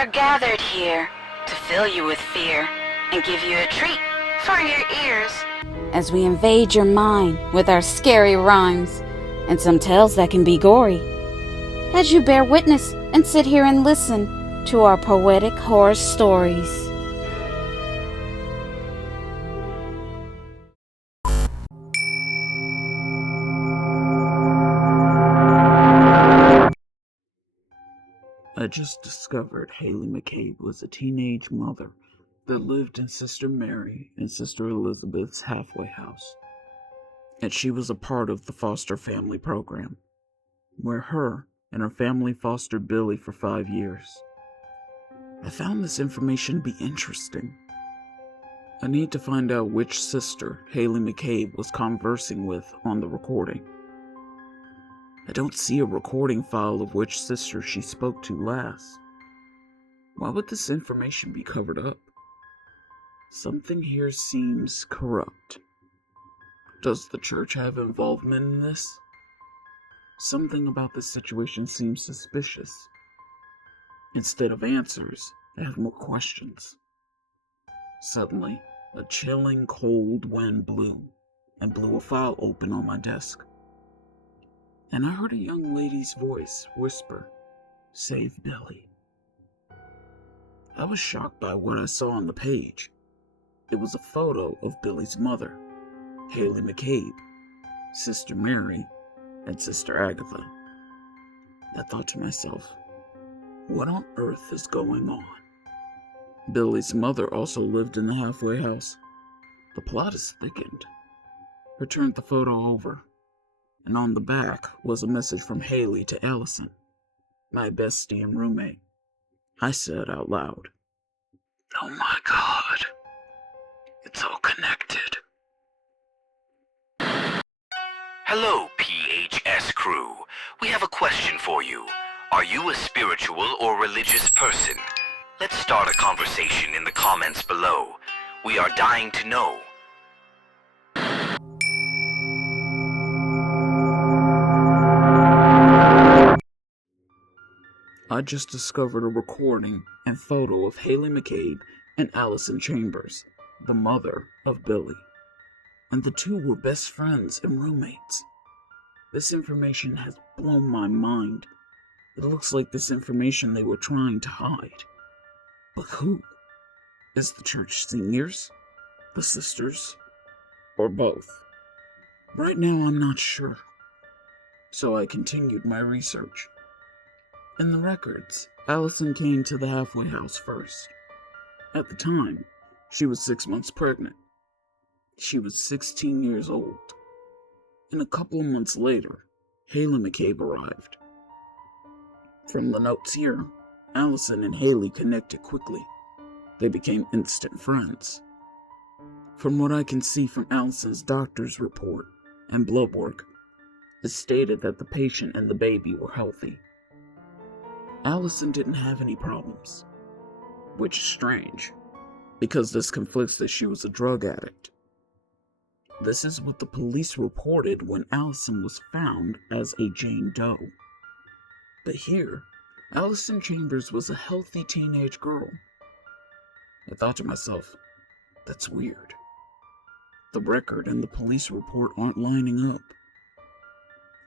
are gathered here to fill you with fear and give you a treat for your ears. As we invade your mind with our scary rhymes and some tales that can be gory. As you bear witness and sit here and listen to our poetic horror stories. I just discovered Hailey McCabe was a teenage mother that lived in Sister Mary and Sister Elizabeth's halfway house. And she was a part of the foster family program, where her and her family fostered Billy for 5 years. I found this information to be interesting. I need to find out which sister Hailey McCabe was conversing with on the recording. I don't see a recording file of which sister she spoke to last. Why would this information be covered up? Something here seems corrupt. Does the church have involvement in this? Something about this situation seems suspicious. Instead of answers, I have more questions. Suddenly, a chilling cold wind blew a file open on my desk. And I heard a young lady's voice whisper, "Save Billy." I was shocked by what I saw on the page. It was a photo of Billy's mother, Hailey McCabe, Sister Mary, and Sister Agatha. I thought to myself, what on earth is going on? Billy's mother also lived in the halfway house. The plot is thickened. I turned the photo over, and on the back was a message from Hailey to Allison, my bestie and roommate. I said out loud, "Oh my God, it's all connected." Hello, P.H.S. crew. We have a question for you. Are you a spiritual or religious person? Let's start a conversation in the comments below. We are dying to know. I just discovered a recording and photo of Hailey McCabe and Allison Chambers, the mother of Billy. And the two were best friends and roommates. This information has blown my mind. It looks like this information they were trying to hide. But who? Is the church seniors? The sisters? Or both? Right now I'm not sure. So I continued my research. In the records, Allison came to the halfway house first. At the time, she was 6 months pregnant. She was 16 years old. And a couple of months later, Hailey McCabe arrived. From the notes here, Allison and Hailey connected quickly. They became instant friends. From what I can see from Allison's doctor's report and blood work, it stated that the patient and the baby were healthy. Allison didn't have any problems, which is strange, because this conflicts that she was a drug addict. This is what the police reported when Allison was found as a Jane Doe. But here, Allison Chambers was a healthy teenage girl. I thought to myself, that's weird. The record and the police report aren't lining up.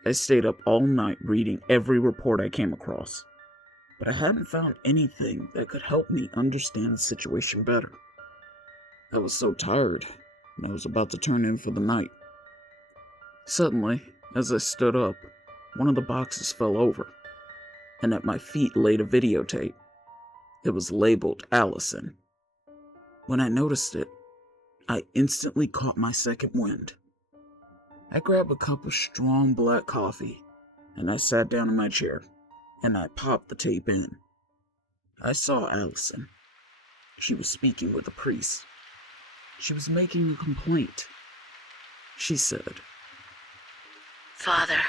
I stayed up all night reading every report I came across, but I hadn't found anything that could help me understand the situation better. I was so tired, and I was about to turn in for the night. Suddenly, as I stood up, one of the boxes fell over, and at my feet laid a videotape. It was labeled Allison. When I noticed it, I instantly caught my second wind. I grabbed a cup of strong black coffee, and I sat down in my chair, and I popped the tape in. I saw Allison. She was speaking with a priest. She was making a complaint. She said, "Father,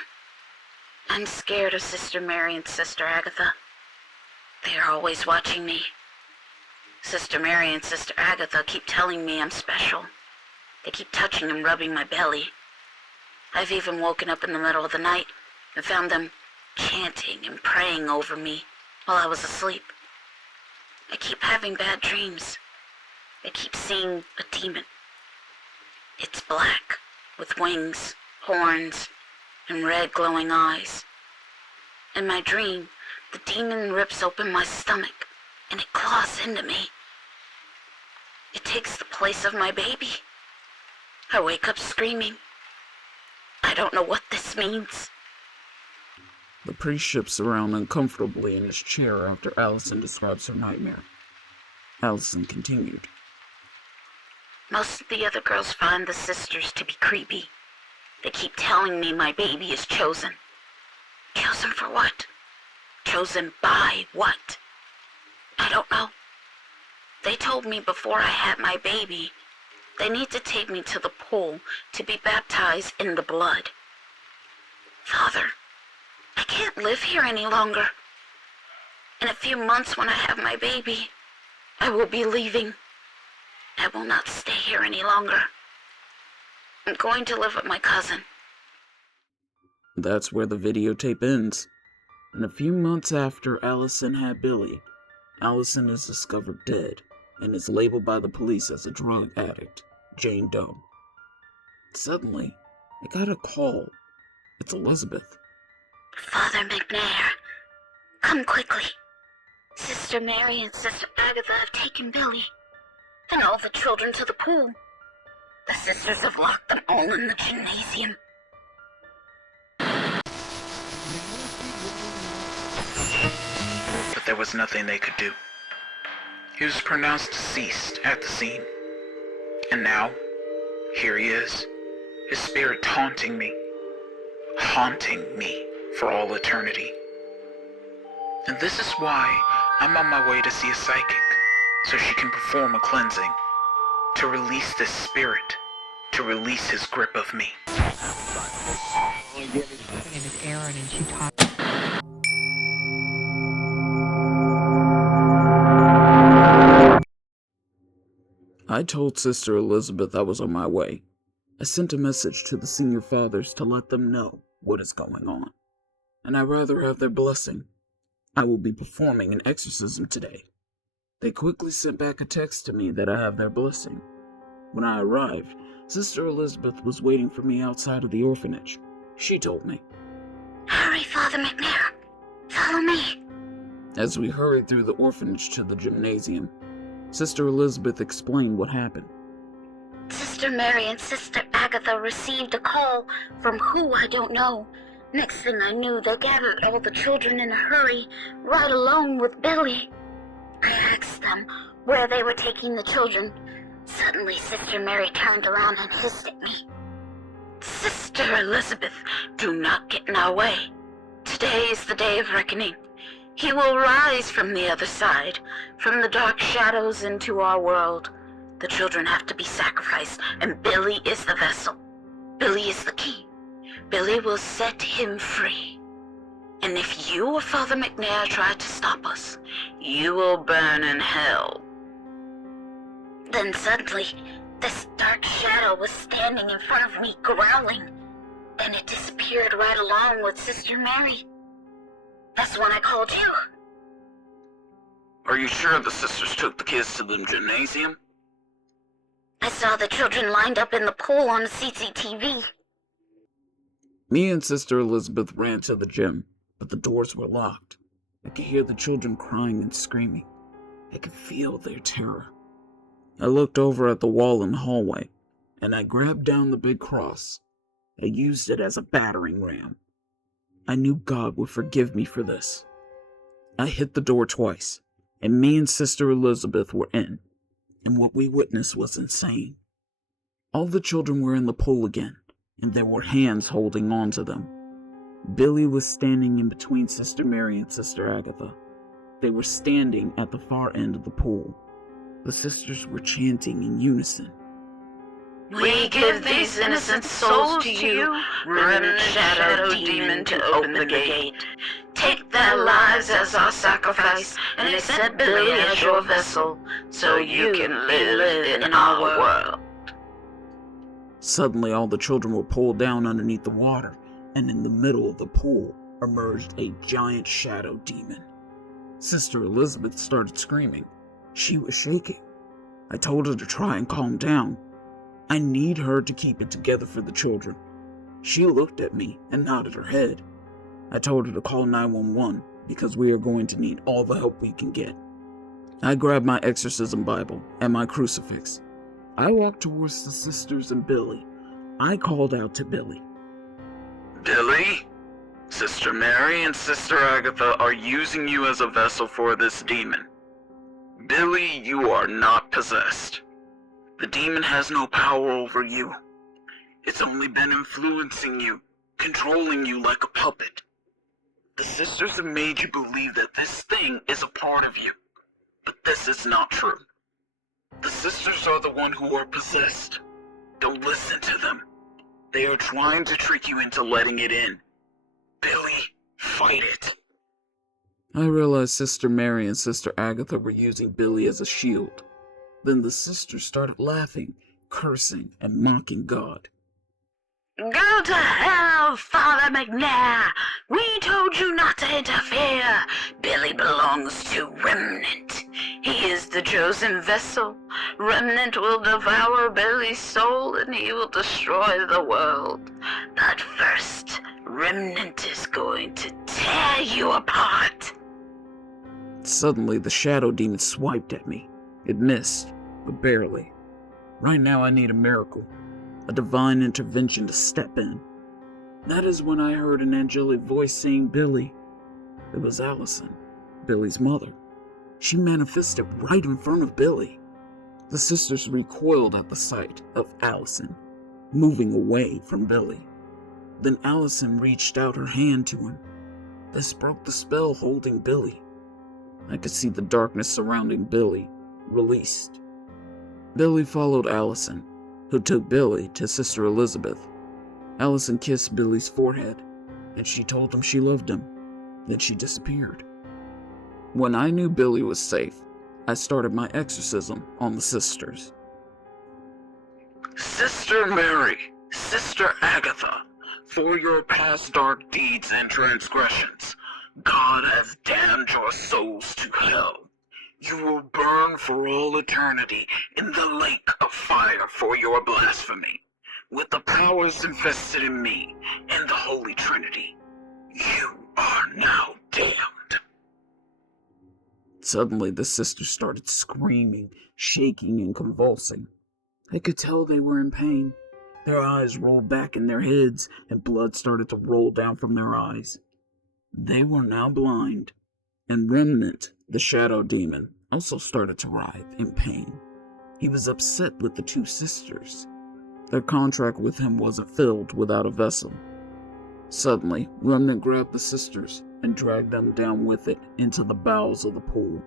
I'm scared of Sister Mary and Sister Agatha. They are always watching me. Sister Mary and Sister Agatha keep telling me I'm special. They keep touching and rubbing my belly. I've even woken up in the middle of the night and found them chanting and praying over me while I was asleep. I keep having bad dreams. I keep seeing a demon. It's black, with wings, horns, and red glowing eyes. In my dream, the demon rips open my stomach, and it claws into me. It takes the place of my baby. I wake up screaming. I don't know what this means. The priest shifts around uncomfortably in his chair after Allison describes her nightmare. Allison continued. Most of the other girls find the sisters to be creepy. They keep telling me my baby is chosen. Chosen for what? Chosen by what? I don't know. They told me before I had my baby, they need to take me to the pool to be baptized in the blood. Father, I can't live here any longer. In a few months when I have my baby, I will be leaving. I will not stay here any longer. I'm going to live with my cousin. That's where the videotape ends. And a few months after Allison had Billy, Allison is discovered dead and is labeled by the police as a drug addict, Jane Doe. Suddenly, I got a call. It's Elizabeth. Father McNair, come quickly. Sister Mary and Sister Agatha have taken Billy and all the children to the pool. The sisters have locked them all in the gymnasium. But there was nothing they could do. He was pronounced deceased at the scene. And now, here he is, his spirit taunting me for all eternity. And this is why I'm on my way to see a psychic, so she can perform a cleansing, to release this spirit, to release his grip of me. My name is Erin, and she taught. I told Sister Elizabeth I was on my way. I sent a message to the senior fathers to let them know what is going on, and I'd rather have their blessing. I will be performing an exorcism today. They quickly sent back a text to me that I have their blessing. When I arrived, Sister Elizabeth was waiting for me outside of the orphanage. She told me, Hurry, Father McNair. Follow me. As we hurried through the orphanage to the gymnasium, Sister Elizabeth explained what happened. Sister Mary and Sister Agatha received a call from who I don't know. Next thing I knew, they gathered all the children in a hurry, right along with Billy. I asked them where they were taking the children. Suddenly, Sister Mary turned around and hissed at me. Sister Elizabeth, do not get in our way. Today is the day of reckoning. He will rise from the other side, from the dark shadows into our world. The children have to be sacrificed, and Billy is the vessel. Billy is the key. Billy will set him free. And if you or Father McNair try to stop us, you will burn in hell. Then suddenly, this dark shadow was standing in front of me, growling. Then it disappeared right along with Sister Mary. That's when I called you. Are you sure the sisters took the kids to the gymnasium? I saw the children lined up in the pool on the CCTV. Me and Sister Elizabeth ran to the gym, but the doors were locked. I could hear the children crying and screaming. I could feel their terror. I looked over at the wall in the hallway, and I grabbed down the big cross. I used it as a battering ram. I knew God would forgive me for this. I hit the door twice, and me and Sister Elizabeth were in, and what we witnessed was insane. All the children were in the pool again, and there were hands holding on to them. Billy was standing in between Sister Mary and Sister Agatha. They were standing at the far end of the pool. The sisters were chanting in unison. We give these innocent souls to you, remnant shadow demon, to open the gate. Take their lives as our sacrifice, and accept Billy as your vessel, so you can live in our world. Suddenly, all the children were pulled down underneath the water, and in the middle of the pool emerged a giant shadow demon. Sister Elizabeth started screaming, She was shaking. I told her to try and calm down. I need her to keep it together for the children. She looked at me and nodded her head. I told her to call 911 because we are going to need all the help we can get. I grabbed my exorcism Bible and my crucifix. I walked towards the sisters and Billy. I called out to Billy. Billy, Sister Mary and Sister Agatha are using you as a vessel for this demon. Billy, you are not possessed. The demon has no power over you. It's only been influencing you, controlling you like a puppet. The sisters have made you believe that this thing is a part of you, but this is not true. The sisters are the one who are possessed. Don't listen to them. They are trying to trick you into letting it in. Billy, fight it. I realized Sister Mary and Sister Agatha were using Billy as a shield. Then the sisters started laughing, cursing, and mocking God. Go to hell, Father McNair! We told you not to interfere! Billy belongs to Remnant. He is the chosen vessel. Remnant will devour Billy's soul and he will destroy the world. But first, Remnant is going to tear you apart. Suddenly, the shadow demon swiped at me. It missed, but barely. Right now I need a miracle. A divine intervention to step in. That is when I heard an angelic voice saying Billy. It was Allison, Billy's mother. She manifested right in front of Billy. The sisters recoiled at the sight of Allison, moving away from Billy. Then Allison reached out her hand to him. This broke the spell holding Billy. I could see the darkness surrounding Billy, released. Billy followed Allison, who took Billy to Sister Elizabeth. Allison kissed Billy's forehead, and she told him she loved him. Then she disappeared. When I knew Billy was safe, I started my exorcism on the sisters. Sister Mary, Sister Agatha, for your past dark deeds and transgressions, God has damned your souls to hell. You will burn for all eternity in the lake of fire for your blasphemy, with the powers invested in me and the Holy Trinity. You are now damned. Suddenly, the sisters started screaming, shaking, and convulsing. I could tell they were in pain. Their eyes rolled back in their heads, and blood started to roll down from their eyes. They were now blind, and Remnant, the shadow demon, also started to writhe in pain. He was upset with the two sisters. Their contract with him wasn't filled without a vessel. Suddenly, Remnant grabbed the sisters and dragged them down with it into the bowels of the pool.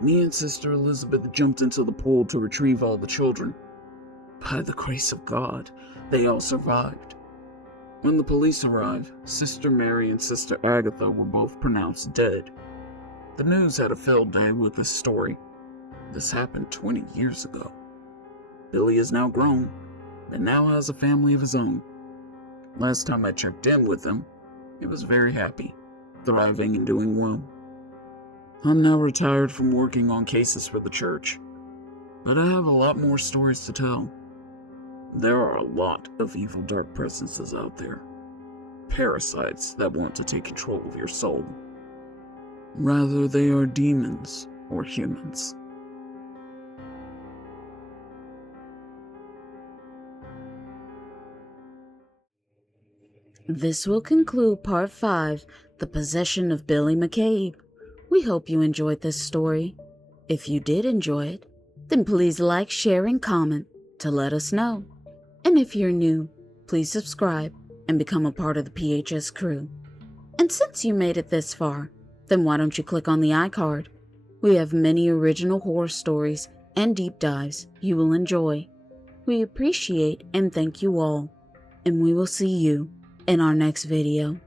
Me and Sister Elizabeth jumped into the pool to retrieve all the children. By the grace of God, they all survived. When the police arrived, Sister Mary and Sister Agatha were both pronounced dead. The news had a field day with this story. This happened 20 years ago. Billy is now grown and now has a family of his own. Last time I checked in with him, he was very happy, thriving and doing well. I'm now retired from working on cases for the church, but I have a lot more stories to tell. There are a lot of evil dark presences out there. Parasites that want to take control of your soul. Rather, they are demons or humans. This will conclude Part 5, The Possession of Billy McCabe. We hope you enjoyed this story. If you did enjoy it, then please like, share, and comment to let us know. And if you're new, please subscribe and become a part of the P.H.S crew. And since you made it this far, then why don't you click on the iCard? We have many original horror stories and deep dives you will enjoy. We appreciate and thank you all, and we will see you in our next video.